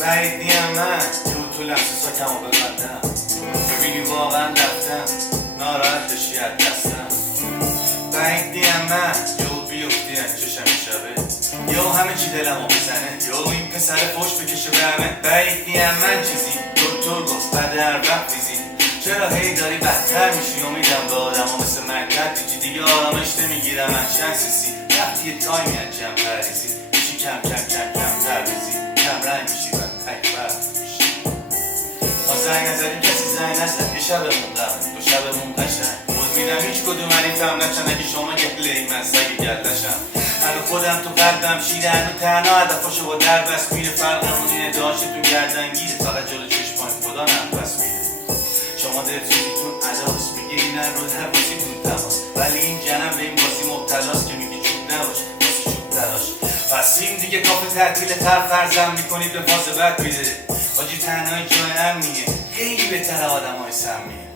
بعید نیم من یهو تو لحظه ساکمو ببندم ببینی واقعا رفتم ناراحت بشی از دستم. بعید نیم من یهو بیفتی از چشم شبه یهو همه چی دلمو بزنه یهو این پسر فوش بکشه به همه. بعید نیم من چیزی دکتر گفت بعد هر وقت ریزی چرا هی داری بدتر میشی امیدم به آدم ها مثل مکت دیجی دیگه آرامش نمیگیرم من شنسیسی وقتی یه تایمی از جمع پریزی میشی کم کم کم کم تر بزی کم رنگ میشی و تکبر میشی. ما زنگ نزدیم کسی زنگ نزد یه شبمون قمه دو شبمون قشنگ بود میدم هیچ کدوم علیتم نشن اگه شما گله من سگی گلشم هنو خودم تو قلبم شیره هنو تنها هدفاشو با در بس میره فرقمون اینه داشتتون گردنگیره فقط جلو چشمای خدا نفس میره. شما دلسوزیتون عداست میگیرینن رو هر بازیتون تماس ولی این جنم به این بازی مبتلاست که میگی چوب نباش بازی چوب تراش. پس این دیگه کافه تعطیل تر فرزم میکنید به فاز بد میده آجی تنهایی جای امنیه خیلی بهتر آدم های سمیه.